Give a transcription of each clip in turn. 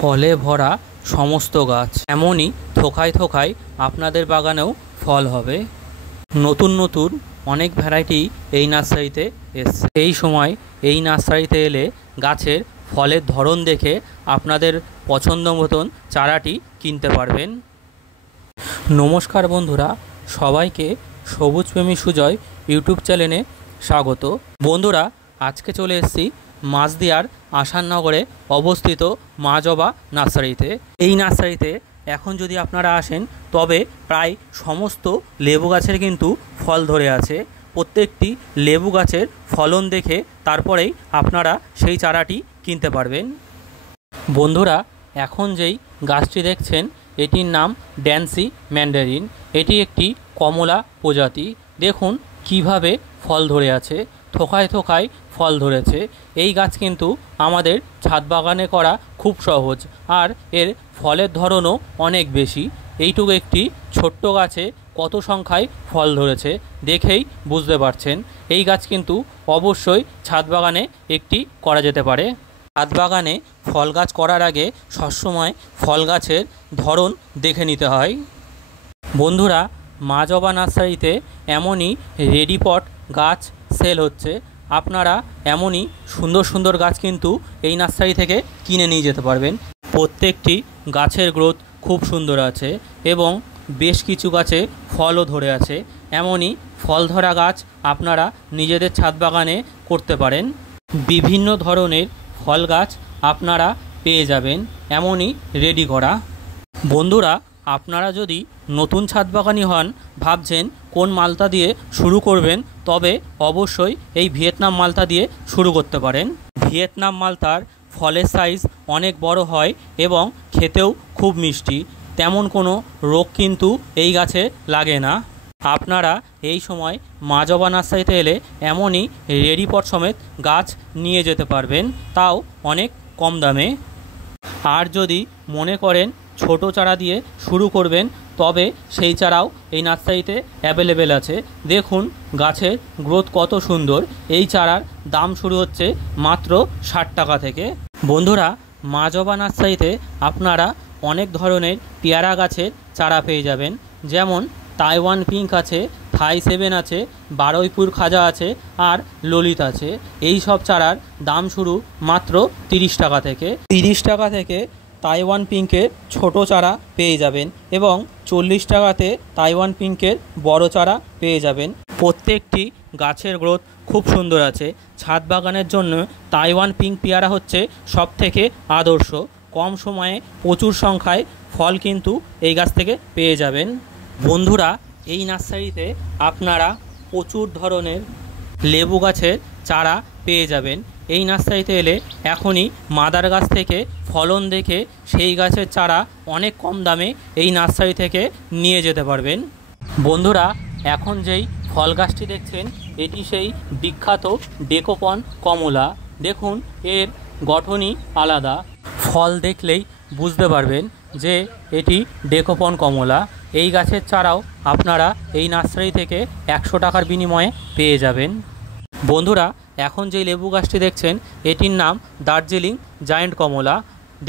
ফলে ভরা সমস্ত গাছ, এমনই থোকায় থোকায় আপনাদের বাগানেও ফল হবে। নতুন নতুন অনেক ভ্যারাইটি এই নার্সারিতে এসছে। এই সময় এই নার্সারিতে এলে গাছের ফলের ধরন দেখে আপনাদের পছন্দ মতন চারাটি কিনতে পারবেন। নমস্কার বন্ধুরা, সবাইকে সবুজপ্রেমী সুজয় ইউটিউব চ্যানেলে স্বাগত। বন্ধুরা, আজকে চলে এসেছি মাঝদিয়ার আসাননগরে অবস্থিত মা জবা নার্সারিতে। এই নার্সারিতে এখন যদি আপনারা আসেন তবে প্রায় সমস্ত লেবু গাছের কিন্তু ফল ধরে আছে। প্রত্যেকটি লেবু গাছের ফলন দেখে তারপরেই আপনারা সেই চারাটি কিনতে পারবেন। বন্ধুরা, এখন যেই গাছটি দেখছেন এটির নাম ড্যান্সি ম্যান্ডারিন। এটি একটি কমলা প্রজাতি। দেখুন কিভাবে ফল ধরে আছে, থোকায় থোকায় ফল ধরেছে। এই গাছ কিন্তু আমাদের ছাদ বাগানে করা খুব সহজ, আর এর ফলের ধরনও অনেক বেশি। এইটুকু একটি ছোট্ট গাছে কত সংখ্যায় ফল ধরেছে দেখেই বুঝতে পারছেন। এই গাছ কিন্তু অবশ্যই ছাদ বাগানে একটি করা যেতে পারে। ছাদ বাগানে ফল গাছ করার আগে সবসময় ফল গাছের ধরন দেখে নিতে হয়। বন্ধুরা, মা জবা নার্সারিতে এমনই রেডি পট গাছ সেল হচ্ছে। আপনারা এমনই সুন্দর সুন্দর গাছ কিন্তু এই নার্সারি থেকে কিনে নিয়ে যেতে পারবেন। প্রত্যেকটি গাছের গ্রোথ খুব সুন্দর আছে এবং বেশ কিছু গাছে ফলও ধরে আছে। এমনই ফল ধরা গাছ আপনারা নিজেদের ছাদ বাগানে করতে পারেন। বিভিন্ন ধরনের ফল গাছ আপনারা পেয়ে যাবেন এমনই রেডি করা। বন্ধুরা, আপনারা যদি নতুন ছাদ বাগানি হন, ভাবছেন কোন মালটা দিয়ে শুরু করবেন, তবে অবশ্যই এই ভিয়েতনাম মালটা দিয়ে শুরু করতে পারেন। ভিয়েতনাম মালটার ফলের সাইজ অনেক বড় হয় এবং খেতেও খুব মিষ্টি। তেমন কোনো রোগ কিন্তু এই গাছে লাগে না। আপনারা এই সময় মা জবা নার্সারিতে এলে এমনই রেডি পট সমেত গাছ নিয়ে যেতে পারবেন, তাও অনেক কম দামে। আর যদি মনে করেন ছোট চারা দিয়ে শুরু করবেন, তবে সেই চারাও এই নার্সারিতে অ্যাভেলেবেল আছে। দেখুন গাছের গ্রোথ কত সুন্দর। এই চারার দাম শুরু হচ্ছে মাত্র 60 টাকা থেকে। বন্ধুরা, মা জবা নার্সারিতে আপনারা অনেক ধরনের পেয়ারা গাছের চারা পেয়ে যাবেন। যেমন তাইওয়ান পিঙ্ক আছে, থাই 7 আছে, বারুইপুর খাজা আছে, আর ললিত আছে। এই সব চারার দাম শুরু মাত্র 30 টাকা থেকে। 30 টাকা থেকে তাইওয়ান পিঙ্কের ছোট চারা পেয়ে যাবেন এবং 40 টাকাতে তাইওয়ান পিঙ্কের বড় চারা পেয়ে যাবেন। প্রত্যেকটি গাছের গ্রোথ খুব সুন্দর আছে। ছাদ বাগানের জন্য তাইওয়ান পিঙ্ক পেয়ারা হচ্ছে সবথেকে আদর্শ। কম সময়ে প্রচুর সংখ্যায় ফল কিন্তু এই গাছ থেকে পেয়ে যাবেন। বন্ধুরা, এই নার্সারিতে আপনারা প্রচুর ধরনের লেবু গাছের চারা পেয়ে যাবেন। এই নার্সারিতে এলে এখনই মাদার গাছ থেকে ফলন দেখে সেই গাছের চারা অনেক কম দামে এই নার্সারি থেকে নিয়ে যেতে পারবেন। বন্ধুরা, এখন যেই ফল গাছটি দেখছেন এটি সেই বিখ্যাত ডেকোপন কমলা। দেখুন এর গঠনই আলাদা। ফল দেখলেই বুঝতে পারবেন যে এটি ডেকোপন কমলা। এই গাছের চারাও আপনারা এই নার্সারি থেকে 100 টাকার বিনিময়ে পেয়ে যাবেন। বন্ধুরা, এখন যেই লেবু গাছটি দেখছেন এটির নাম দার্জিলিং জায়েন্ট কমলা।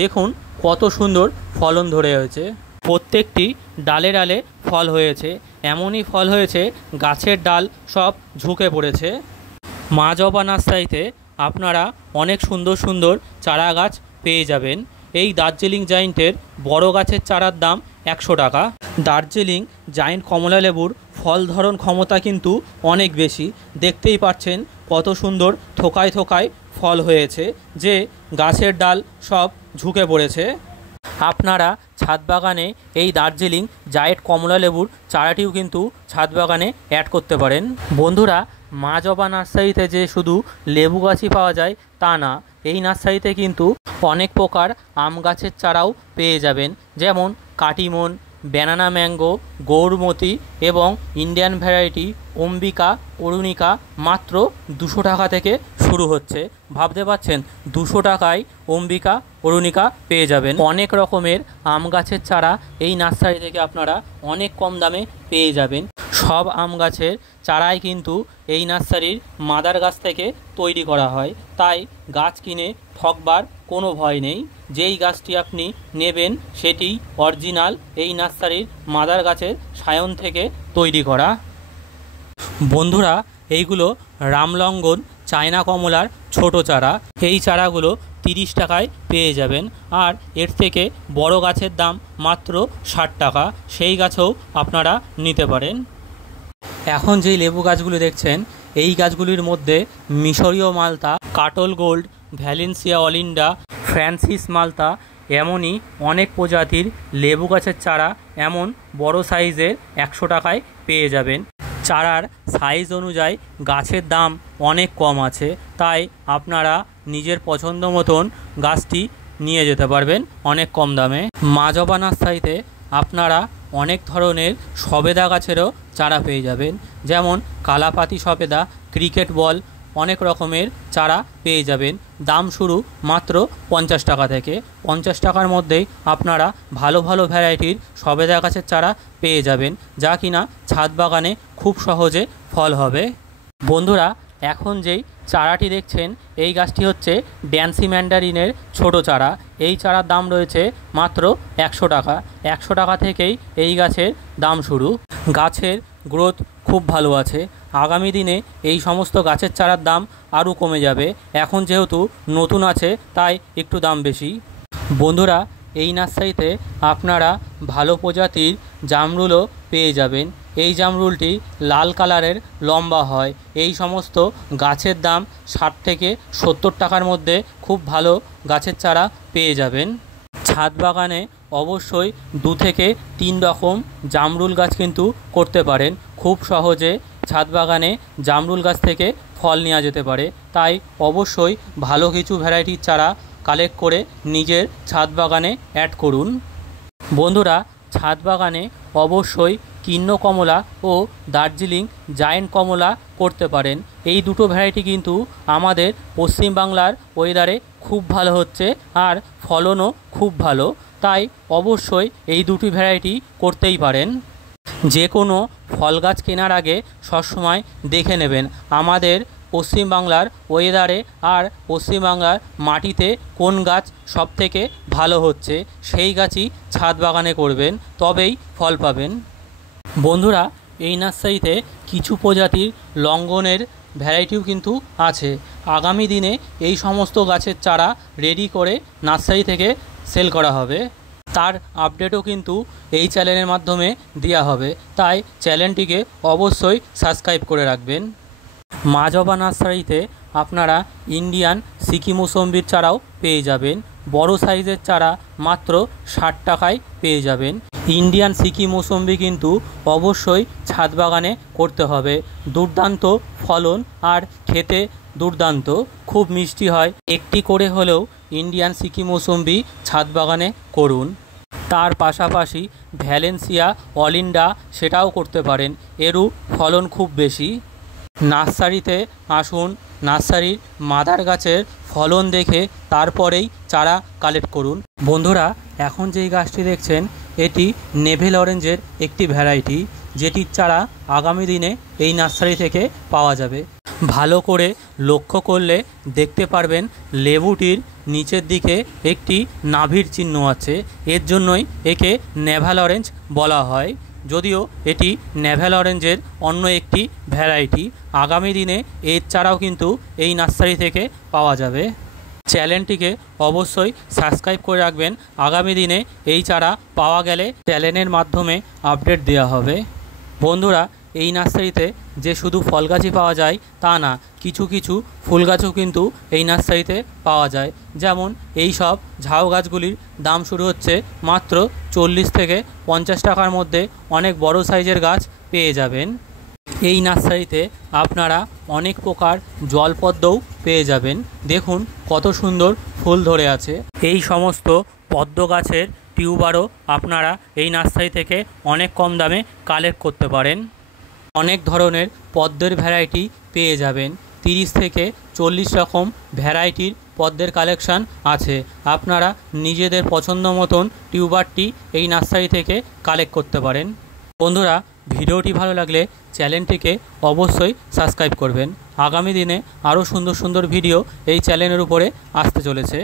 দেখুন কত সুন্দর ফলন ধরে হয়েছে। প্রত্যেকটি ডালে ডালে ফল হয়েছে। এমনই ফল হয়েছে গাছের ডাল সব ঝুঁকে পড়েছে। মা জবা নার্সারিতে আপনারা অনেক সুন্দর সুন্দর চারা গাছ পেয়ে যাবেন। এই দার্জিলিং জায়েন্টের বড় গাছের চারার দাম 100 টাকা। দার্জিলিং জায়েন্ট কমলা লেবুর ফল ধরন ক্ষমতা কিন্তু অনেক বেশি। দেখতেই পাচ্ছেন কত সুন্দর থোকায় থোকায় ফল হয়েছে যে গাছের ডাল সব ঝুঁকে পড়েছে। আপনারা ছাদ বাগানে এই দার্জিলিং জায়েন্ট কমলা লেবুর চারাটিও কিন্তু ছাদ বাগানে অ্যাড করতে পারেন। বন্ধুরা, মা জবা নার্সারিতে যে শুধু লেবু গাছই পাওয়া যায় তা না, এই নার্সারিতে কিন্তু অনেক প্রকার আম গাছের চারাও পেয়ে যাবেন। যেমন কাটিমন, ব্যানানা ম্যাঙ্গো, গৌরমতি এবং ইন্ডিয়ান ভ্যারাইটি অম্বিকা, অরুণিকা মাত্র 200 টাকা থেকে শুরু হচ্ছে। ভাবতে পারছেন 200 টাকায় অম্বিকা, অরুণিকা পেয়ে যাবেন। অনেক রকমের আম গাছের চারা এই নার্সারি থেকে আপনারা অনেক কম দামে পেয়ে যাবেন। সব আম গাছের চারাই কিন্তু এই নার্সারির মাদার গাছ থেকে তৈরি করা হয়, তাই গাছ কিনে ঠকবার কোনো ভয় নেই। যেই গাছটি আপনি নেবেন সেটি অরিজিনাল এই নার্সারির মাদার গাছের সায়ন থেকে তৈরি করা। বন্ধুরা, এইগুলো রামলঙ্গন চায়না কমলার ছোট চারা। এই চারাগুলো 30 টাকায় পেয়ে যাবেন, আর এর থেকে বড় গাছের দাম মাত্র 60 টাকা। সেই গাছও আপনারা নিতে পারেন। এখন যেই লেবু গাছগুলো দেখছেন, এই গাছগুলির মধ্যে মিশরীয় মালতা, কাটল গোল্ড, ভ্যালেন্সিয়া অলিন্ডা, ফ্রান্সিস মালতা এমনই অনেক প্রজাতির লেবু গাছের চারা এমন বড় সাইজের 100 টাকায় পেয়ে যাবেন। চারার সাইজ অনুযায়ী গাছের দাম অনেক কম আছে, তাই আপনারা নিজের পছন্দ মতন গাছটি নিয়ে যেতে পারবেন অনেক কম দামে। মা জবা নার্সারিতে আপনারা অনেক ধরনের সবেদা গাছেরও চারা পেয়ে যাবেন, যেমন কালাপাতি সবেদা, ক্রিকেট বল, অনেক রকমের চারা পেয়ে যাবেন। দাম শুরু মাত্র 50 টাকা থেকে। 50 টাকার মধ্যেই আপনারা ভালো ভালো ভ্যারাইটির সবেদা গাছের চারা পেয়ে যাবেন, যা কিনা ছাদ বাগানে খুব সহজে ফল হবে। বন্ধুরা, এখন যেই চারাটি দেখছেন, এই গাছটি হচ্ছে ড্যান্সি ম্যান্ডারিনের ছোট চারা। এই চারার দাম রয়েছে মাত্র 100 টাকা। 100 টাকা থেকেই এই গাছের দাম শুরু। গাছের গ্রোথ খুব ভালো আছে। আগামী দিনে এই সমস্ত গাছের চারার দাম আরও কমে যাবে। এখন যেহেতু নতুন আছে তাই একটু দাম বেশি। বন্ধুরা, এই নার্সারিতে আপনারা ভালো প্রজাতির জামরুলও পেয়ে যাবেন। এই জামরুলটি লাল কালারের, লম্বা হয়। এই সমস্ত গাছের দাম 60 থেকে 70 টাকার মধ্যে খুব ভালো গাছের চারা পেয়ে যাবেন। ছাদ বাগানে অবশ্যই 2 থেকে 3 রকম জামরুল গাছ কিন্তু করতে পারেন। খুব সহজে ছাদ বাগানে জামরুল গাছ থেকে ফল নেওয়া যেতে পারে, তাই অবশ্যই ভালো কিছু ভ্যারাইটির চারা কালেক্ট করে নিজের ছাদ বাগানে অ্যাড করুন। বন্ধুরা, ছাদ বাগানে অবশ্যই কীর্ণ কমলা ও দার্জিলিং জায়েন্ট কমলা করতে পারেন। এই দুটো ভ্যারাইটি কিন্তু আমাদের পশ্চিমবাংলার ওয়েদারে খুব ভালো হচ্ছে, আর ফলনও খুব ভালো, তাই অবশ্যই এই দুটি ভ্যারাইটি করতেই পারেন। যে কোনো ফল গাছ কেনার আগে সবসময় দেখে নেবেন আমাদের পশ্চিমবাংলার ওয়েদারে আর পশ্চিমবাংলার মাটিতে কোন গাছ সবথেকে ভালো হচ্ছে, সেই গাছই ছাদ বাগানে করবেন, তবেই ফল পাবেন। বন্ধুরা, এই নার্সারিতে কিছু প্রজাতির লঙ্ঘনের ভ্যারাইটিও কিন্তু আছে। আগামী দিনে এই সমস্ত গাছের চারা রেডি করে নার্সারি থেকে সেল করা হবে। তার আপডেটও কিন্তু এই চ্যানেলের মাধ্যমে দেওয়া হবে, তাই চ্যানেলটিকে অবশ্যই সাবস্ক্রাইব করে রাখবেন। মা জবা নার্সারিতে আপনারা ইন্ডিয়ান সিকি মৌসম্বির চারাও পেয়ে যাবেন। বড় সাইজের চারা মাত্র 60 টাকায় পেয়ে যাবেন। ইন্ডিয়ান সিকি মৌসম্বি কিন্তু অবশ্যই ছাদ বাগানে করতে হবে। দুর্দান্ত ফলন আর খেতে দুর্দান্ত, খুব মিষ্টি হয়। একটি করে হলেও ইন্ডিয়ান সিকি মৌসম্বি ছাদ বাগানে করুন। তার পাশাপাশি ভ্যালেন্সিয়া অলিন্ডা সেটাও করতে পারেন, এরও ফলন খুব বেশি। নার্সারিতে আসুন, নার্সারির মাদার গাছের ফলন দেখে তারপরেই চারা কালেক্ট করুন। বন্ধুরা, এখন যেই গাছটি দেখছেন এটি নেভেল অরেঞ্জের একটি ভ্যারাইটি, যেটির চারা আগামী দিনে এই নার্সারি থেকে পাওয়া যাবে। ভালো করে লক্ষ্য করলে দেখতে পারবেন লেবুটির নিচের দিকে একটি নাভির চিহ্ন আছে, এর জন্যই একে নেভাল অরেঞ্জ বলা হয়, যদিও এটি নেভাল অরেঞ্জের অন্য একটি ভ্যারাইটি। আগামী দিনে এর চারাও কিন্তু এই নার্সারি থেকে পাওয়া যাবে। চ্যানেলটিকে অবশ্যই সাবস্ক্রাইব করে রাখবেন। আগামী দিনে এই চারা পাওয়া গেলে চ্যানেলের মাধ্যমে আপডেট দেওয়া হবে। বন্ধুরা, এই নার্সারিতে যে শুধু ফল গাছই পাওয়া যায় তা না, কিছু কিছু ফুল গাছও কিন্তু এই নার্সারিতে পাওয়া যায়। যেমন এই সব ঝাউ গাছগুলির দাম শুরু হচ্ছে মাত্র 40 থেকে 50 টাকার মধ্যে। অনেক বড় সাইজের গাছ পেয়ে যাবেন। এই নার্সারিতে আপনারা অনেক প্রকার জলপদ্মও পেয়ে যাবেন। দেখুন কত সুন্দর ফুল ধরে আছে। এই সমস্ত পদ্ম গাছের টিউবারও আপনারা এই নার্সারি থেকে অনেক কম দামে কালেক্ট করতে পারেন। অনেক ধরনের পদ্মের ভ্যারাইটি পেয়ে যাবেন। 30 থেকে 40 রকম ভ্যারাইটির পদ্মের কালেকশান আছে। আপনারা নিজেদের পছন্দ মতন টিউবারটি এই নার্সারি থেকে কালেক্ট করতে পারেন। বন্ধুরা, ভিডিওটি ভালো লাগলে চ্যানেলটিকে অবশ্যই সাবস্ক্রাইব করবেন। আগামী দিনে আরও সুন্দর সুন্দর ভিডিও এই চ্যানেলের উপরে আসতে চলেছে।